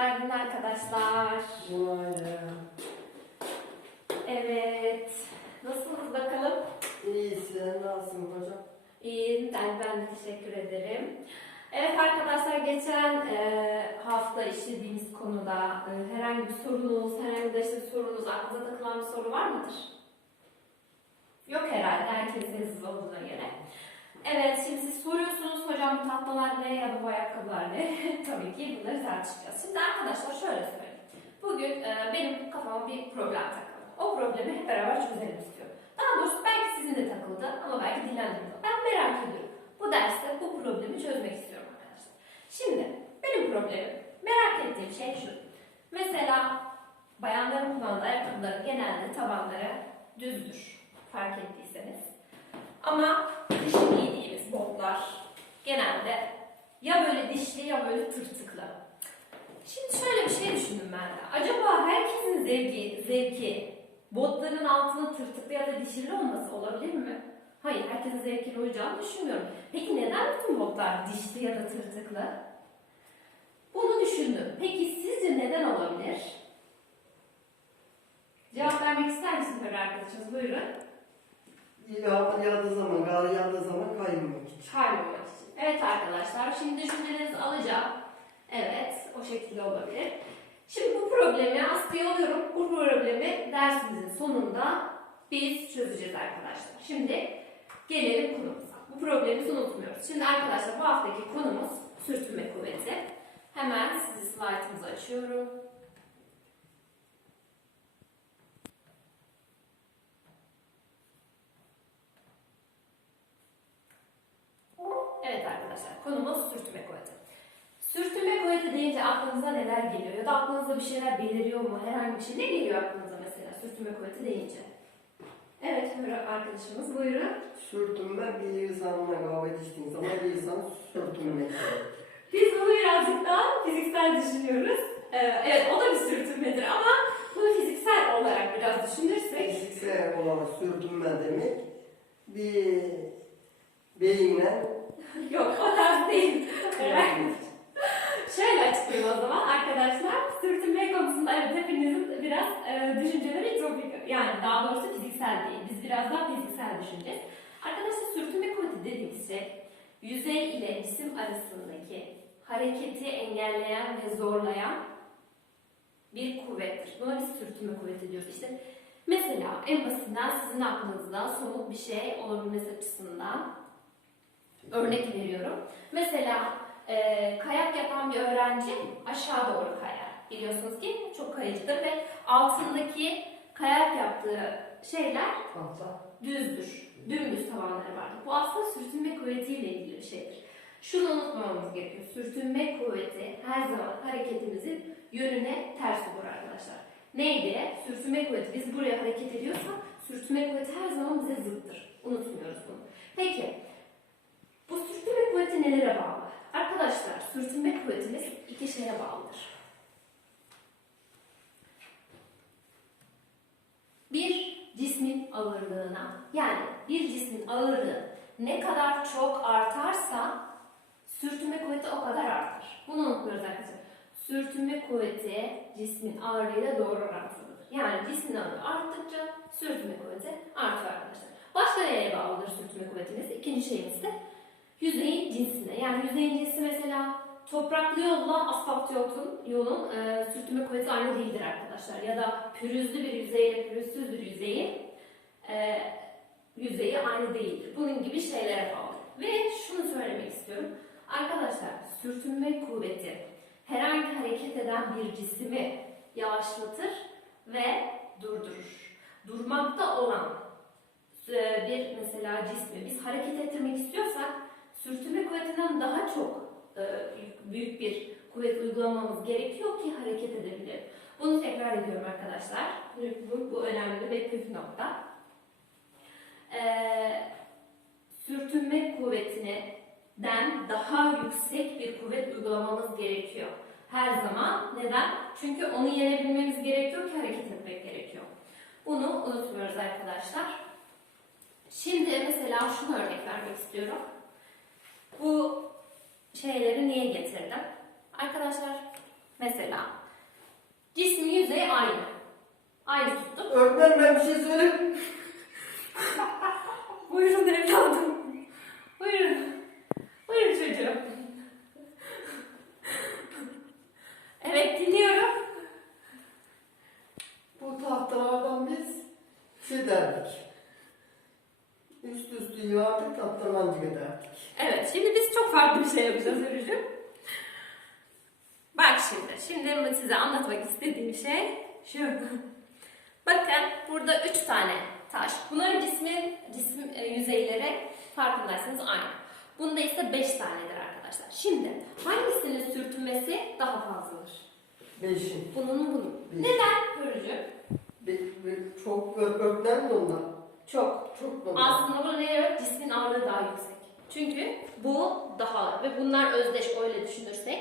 Günaydın arkadaşlar. Günaydın. Evet. Nasılsınız bakalım? İyisin, nasılsın hocam? İyiyim. Ben, ben de teşekkür ederim. Evet arkadaşlar geçen e, hafta işlediğimiz konuda e, herhangi bir sorunuz, herhangi bir işte sorunuz, aklınıza takılan bir soru var mıdır? Yok herhalde. Herkes sessiz olduğuna göre. Evet şimdi siz soruyorsunuz hocam bu tahtalar ne ya da bu ayakkabılar ne? Tabii ki bunları tartışacağız. Şimdi arkadaşlar şöyle söyleyeyim. Bugün e, benim kafama bir problem takıldı. O problemi hep beraber çözelim istiyorum. Daha doğrusu belki sizin de takıldı ama belki dilendirdi. Ben merak ediyorum. Bu derste bu problemi çözmek istiyorum arkadaşlar. Şimdi benim problemim, merak ettiğim şey şu. Mesela bayanların kullandığı ayakkabıların genelde tabanları düzdür. Fark ettiyseniz. Ama botlar genelde ya böyle dişli ya böyle tırtıklı. Şimdi şöyle bir şey düşündüm ben de. Acaba herkesin zevki, zevki botların altının tırtıklı ya da dişli olması olabilir mi? Hayır, herkesin zevkine uyacağını düşünmüyorum. Peki neden bütün botlar dişli ya da tırtıklı? Bunu düşündüm. Peki sizce neden olabilir? Cevap vermek ister misin böyle arkadaşımız? Buyurun. Yağmur yağdığı zaman, kar yağdığı zaman kaymamak için. Kaybolmak için. Evet arkadaşlar, şimdi düşüncelerinizi alacağım. Evet, o şekilde olabilir. Şimdi bu problemi askıya alıyorum. Bu problemi dersimizin sonunda biz çözeceğiz arkadaşlar. Şimdi gelelim konumuza. Bu problemimizi unutmuyoruz. Şimdi arkadaşlar bu haftaki konumuz sürtünme kuvveti. Hemen sizi slaytımızı açıyorum. Evet arkadaşlar konumuz sürtünme kuvveti. Sürtünme kuvveti deyince aklınıza neler geliyor ya da aklınıza bir şeyler beliriyor mu? Herhangi bir şey ne geliyor aklınıza mesela sürtünme kuvveti deyince? Evet arkadaşımız buyurun. Sürtünme bir insanla kavga ettiğin zaman bir insan sürtünmek. Biz bunu birazcık daha fiziksel düşünüyoruz. Ee, evet o da bir sürtünmedir ama bunu fiziksel olarak biraz düşünürsek Fiziksel olarak sürtünme demek bir beyinle yok o tarz değil. Evet. Şöyle açıklayayım o zaman arkadaşlar. Sürtünme konusunda evet hepinizin biraz e, düşünceleri tropik yani daha doğrusu fiziksel değil. Biz biraz daha fiziksel düşüneceğiz. Arkadaşlar sürtünme kuvveti dediğimiz şey yüzey ile cisim arasındaki hareketi engelleyen ve zorlayan bir kuvvettir. Buna biz sürtünme kuvveti diyoruz. İşte mesela en basitinden sizin aklınızda somut bir şey olabilmesi açısından örnek veriyorum. Mesela e, kayak yapan bir öğrenci aşağı doğru kayar. Biliyorsunuz ki çok kayıcıdır ve altındaki kayak yaptığı şeyler tahta. düzdür. Dümdüz tavanları vardır. Bu aslında sürtünme kuvvetiyle ilgili bir şeydir. Şunu unutmamamız gerekiyor. Sürtünme kuvveti her zaman hareketimizin yönüne ters olur arkadaşlar. Neydi? Sürtünme kuvveti. Biz buraya hareket ediyorsak sürtünme kuvveti her zaman bize zıttır. Unutmuyoruz bunu. Peki bu sürtünme kuvveti nelere bağlı? Arkadaşlar sürtünme kuvvetimiz iki şeye bağlıdır. Bir cismin ağırlığına yani bir cismin ağırlığı ne kadar çok artarsa sürtünme kuvveti o kadar artar. Bunu unutmuyoruz arkadaşlar. Sürtünme kuvveti cismin ağırlığıyla doğru orantılıdır. Yani cismin ağırlığı arttıkça sürtünme kuvveti artıyor arkadaşlar. Başka neye bağlıdır sürtünme kuvvetimiz? İkinci şeyimiz de yüzeyin cinsine. Yani yüzeyin cinsi mesela topraklı yolla asfalt yolun, yolun e, sürtünme kuvveti aynı değildir arkadaşlar. Ya da pürüzlü bir yüzeyle pürüzsüz bir yüzeyin e, yüzeyi aynı değildir. Bunun gibi şeylere bağlı. Ve şunu söylemek istiyorum. Arkadaşlar sürtünme kuvveti herhangi hareket eden bir cismi yavaşlatır ve durdurur. Durmakta olan e, bir mesela cismi biz hareket ettirmek istiyorsak sürtünme kuvvetinden daha çok büyük bir kuvvet uygulamamız gerekiyor ki hareket edebilelim. Bunu tekrar ediyorum arkadaşlar. Bu, bu önemli ve püf nokta. Ee, sürtünme kuvvetinden daha yüksek bir kuvvet uygulamamız gerekiyor. Her zaman. Neden? Çünkü onu yenebilmemiz gerekiyor ki hareket etmek gerekiyor. Bunu unutmuyoruz arkadaşlar. Şimdi mesela şunu örnek vermek istiyorum. Şeyleri niye getirdim? Arkadaşlar Mesela cismin yüzeyi aynı. Aynı tuttuk. Öğretmen ben bir şey söyleyeyim. Buyurun evladım. Buyurun. Buyurun çocuğum. Evet dinliyorum. Bu tahtalardan biz şey derdik. Üste yığardık tahtalancık ederdik. Evet şimdi biz çok farklı bir şey yapacağız Örücüm. Bak şimdi. Şimdi size anlatmak istediğim şey şu. Bakın burada üç tane taş. Bunların cismin cisim e, yüzeyleri farkındaysanız aynı. Bunda ise beş tanedir arkadaşlar. Şimdi hangisinin sürtünmesi daha fazladır? Beşin. Bunun bunun. Beş. Neden Örücüm? Be, be, çok öğretmen mi onlar? Çok. Çok da Aslında bu ne demek? Cismin ağırlığı daha yüksek. Çünkü bu daha ağır ve bunlar özdeş öyle düşünürsek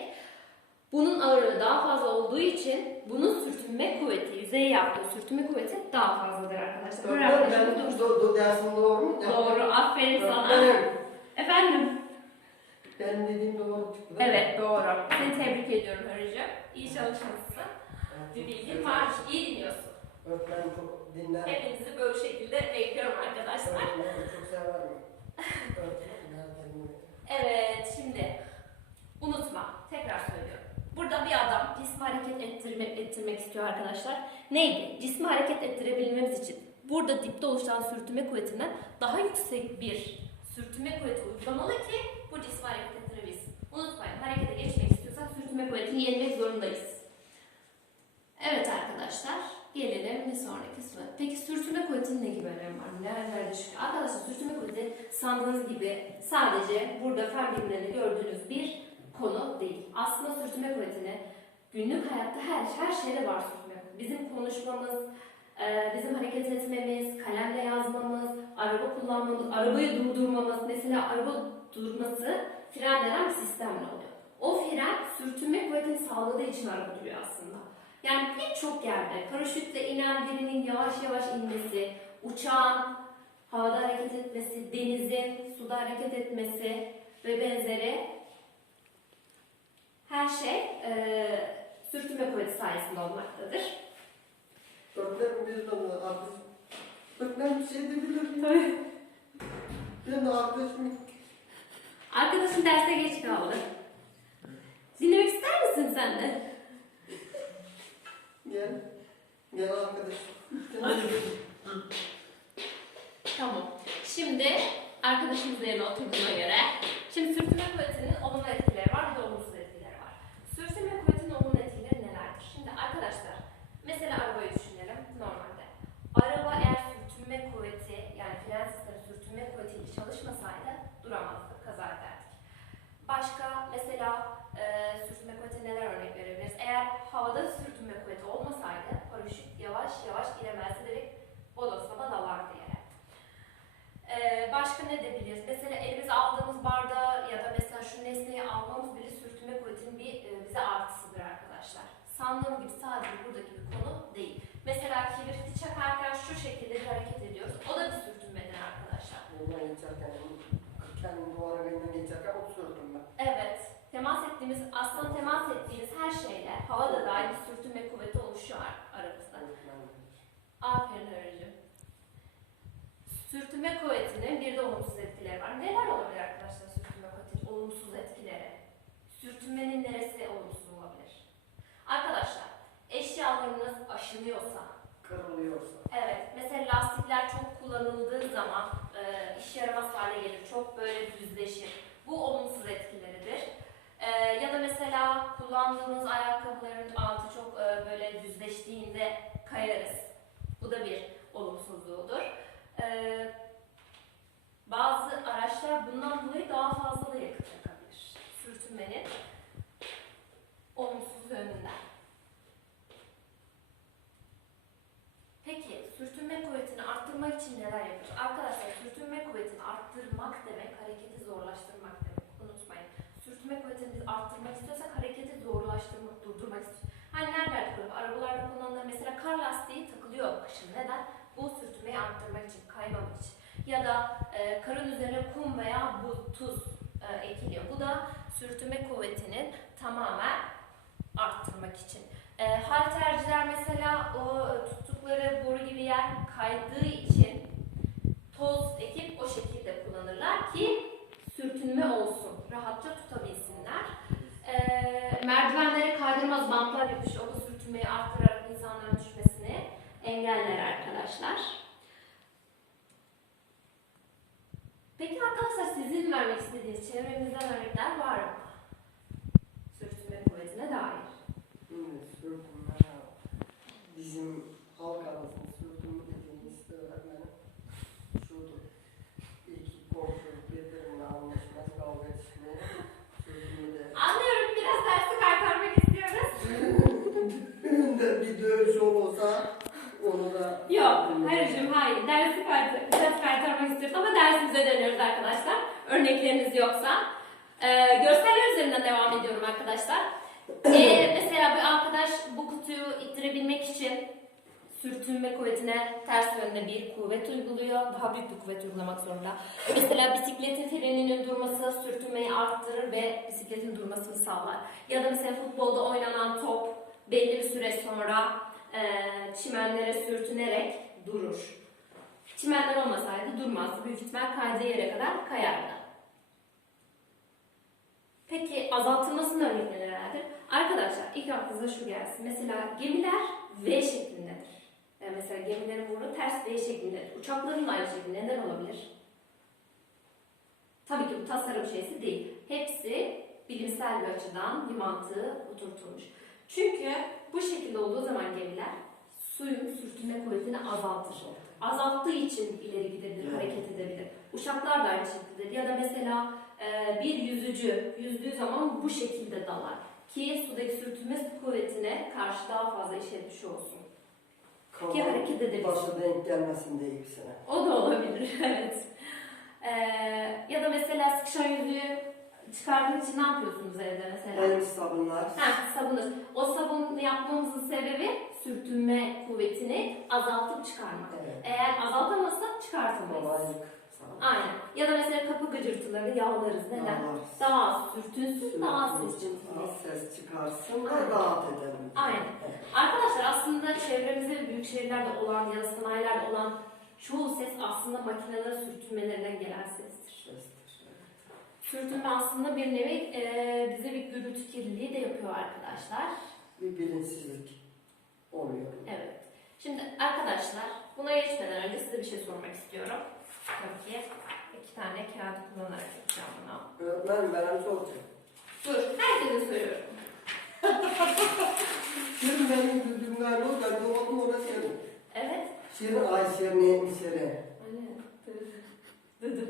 bunun ağırlığı daha fazla olduğu için bunun sürtünme kuvveti, yüzeye yaptığı sürtünme kuvveti daha fazladır arkadaşlar. Öğretmen arkadaşlar ben dur. do, do, dersim doğru mu? Doğru, aferin sana. Öğretmenim, Efendim? Ben dediğim doğru çıktı. Evet doğru. Seni tebrik ediyorum Hörücü. İyi çalışmışsın. Bir bilgin var, iyi dinliyorsun. Öğretmenim çok dinler. Hepinizi böyle şekilde bekliyorum arkadaşlar. Öğretmenim çok severim. Evet, şimdi unutma. Tekrar söylüyorum. Burada bir adam cismi hareket ettirme, ettirmek istiyor arkadaşlar. Neydi? Cismi hareket ettirebilmemiz için burada dipte oluşan sürtünme kuvvetinden daha yüksek bir sürtünme kuvveti uygulamalı ki bu cismi hareket ettirebilsin. Unutmayın, harekete geçmek istiyorsak sürtünme kuvvetini yenmek zorundayız. Evet arkadaşlar, gelelim bir sonraki soru. Peki sürtünme kuvvetinin ne gibi önemi var? Nerelerde çıkıyor? Arkadaşlar sürtünme kuvveti sandığınız gibi sadece burada fen bilimlerinde gördüğünüz bir konu değil. Aslında sürtünme kuvvetini günlük hayatta her, her şeyde var sürtünme kuvveti. Bizim konuşmamız, e, bizim hareket etmemiz, kalemle yazmamız, araba kullanmamız, arabayı durdurmamız. Mesela araba durması fren denen bir sistemle oluyor. O fren sürtünme kuvvetini sağladığı için araba duruyor aslında. Yani birçok yerde paraşütle inen birinin yavaş yavaş inmesi, uçağın havada hareket etmesi, denizin suda hareket etmesi ve benzeri her şey e, sürtünme kuvveti sayesinde olmaktadır. Öğretmenim bir de arkadaşım. Öğretmenim bir şey de bilir miyim? Ben de arkadaşım Arkadaşın derse geç kaldı. Dinlemek ister misin sen de? Gel. Gel arkadaşım. Tamam. Şimdi arkadaşımız yerine oturduğuna göre şimdi sürtünme kuvvetinin olumlu etkileri var bir de olumsuz etkileri var. Sürtünme kuvvetinin olumlu etkileri nelerdir? Şimdi arkadaşlar mesela arabayı düşünelim normalde. Araba eğer sürtünme kuvveti yani fren sistemi sürtünme kuvvetiyle çalışmasaydı duramazdı, kaza ederdik. Başka mesela e, sürtünme kuvveti neler örnek verebiliriz? Eğer havada sürtünme kuvveti olmasaydı paraşüt yavaş yavaş inemezdi direkt bodoslama dalardı yere. Ee, başka ne diyebiliriz? Mesela elimize aldığımız bardağı ya da mesela şu nesneyi almamız bile sürtünme kuvvetinin bir e, bize artısıdır arkadaşlar. Sandığım gibi sadece buradaki bir konu değil. Mesela kibriti çakarken şu şekilde bir hareket ediyoruz. O da bir sürtünmedir arkadaşlar. Yoldan geçerken, kendim duvara önünden geçerken oturdum ben. Evet. Temas ettiğimiz, aslında temas ettiğimiz her şeyle havada dair bir sürtünme kuvveti oluşuyor ar- aramızda. Aferin öğrencim. Sürtünme kuvvetinin bir de olumsuz etkileri var. Neler olabilir arkadaşlar sürtünme kuvvetinin olumsuz etkileri? Sürtünmenin neresi olumsuz? Arkadaşlar, eşyalarınız aşınıyorsa, Kırılıyorsa. evet mesela lastikler çok kullanıldığı zaman e, iş yaramaz hale gelir, çok böyle düzleşir. Bu olumsuz etkileridir. E, ya da mesela kullandığımız ayakkabıların altı çok e, böyle düzleştiğinde kayarız. Bu da bir olumsuzluğudur. Ee, bazı araçlar bundan dolayı daha fazla da yakıt için neler yapılır? Arkadaşlar sürtünme kuvvetini arttırmak demek hareketi zorlaştırmak demek. Unutmayın. Sürtünme kuvvetini biz arttırmak istiyorsak hareketi zorlaştırmak, durdurmak istiyoruz. Hani nerede kullanılır? Arabalarda kullanılan mesela kar lastiği takılıyor kışın. Neden? Bu sürtünmeyi arttırmak için, kaymamak için. Ya da e, karın üzerine kum veya bu tuz e, ekiliyor. Bu da sürtünme kuvvetinin tamamen arttırmak için. E, halterciler mesela o e, tuttukları boru gibi yer kaydığı için toz ekip o şekilde kullanırlar ki sürtünme olsun, rahatça tutabilsinler. Ee, merdivenlere kaydırmaz bantlar yapışıyor, o da sürtünmeyi arttırarak insanların düşmesini engeller arkadaşlar. Peki arkadaşlar sizin vermek istediğiniz çevremizden örnekler var mı? Sürtünme kuvvetine dair. Evet, sürtünme bizim halk arasında sürtünme kuvvetine ters yönde bir kuvvet uyguluyor. Daha büyük bir kuvvet uygulamak zorunda. Mesela bisikletin freninin durması sürtünmeyi arttırır ve bisikletin durmasını sağlar. Ya da mesela futbolda oynanan top belli bir süre sonra e, çimenlere sürtünerek durur. Çimenler olmasaydı durmazdı. Büyük ihtimal kaydığı yere kadar kayardı. Peki azaltılmasının örnekleri nelerdir? Arkadaşlar ilk aklınıza şu gelsin. Mesela gemiler V şeklindedir. Mesela gemilerin burnu ters V şeklindedir. Uçakların da aynı şekilde neden olabilir? Tabii ki bu tasarım şeysi değil. Hepsi bilimsel bir açıdan bir mantığı oturtulmuş. Çünkü bu şekilde olduğu zaman gemiler suyun sürtünme kuvvetini azaltır. Azalttığı için ileri gidebilir, Evet. hareket edebilir. Uçaklar da aynı şekildedir. Ya da mesela e, bir yüzücü yüzdüğü zaman bu şekilde dalar. Ki sudaki sürtünme kuvvetine karşı daha fazla işe etmiş olsun. Ki hareket edebilir. Başı denk gelmesin diye ikisine. O da olabilir, evet. E, ya da mesela sıkışan yüzüğü çıkarmak için ne yapıyorsunuz evde mesela? Hem sabunlar, Ha, sabunu. O sabun yapmamızın sebebi sürtünme kuvvetini azaltıp çıkarmak. evet. Eğer azaltamazsak çıkartamayız. Kolaylık, sabun. Aynen. Ya da gıcırtılarını yağlarız. Neden? Yağlar. Daha az sürtünsün, daha az ses çıksın. Ses çıkarsın da rahat edelim. Aynen. Arkadaşlar aslında çevremizde ve büyük şehirlerde olan ya da sanayilerde olan çoğu ses aslında makinelerin sürtünmelerinden gelen sestir. Sestir. Sürtünme aslında bir nevi e, bize bir gürültü kirliliği de yapıyor arkadaşlar. Bir bilinçsizlik oluyor. Evet. Şimdi arkadaşlar buna geçmeden önce size bir şey sormak istiyorum. Tabii ki iki tane kağıt kullanarak yapacağım bunu. Öğretmenim ben soracağım. Dur, herkese soruyorum. Şirin benim düdümler yok, ben de oldum ona senin. Evet. Şirin ay şirin neymiş şirin. Anne, dur. Dur, dur.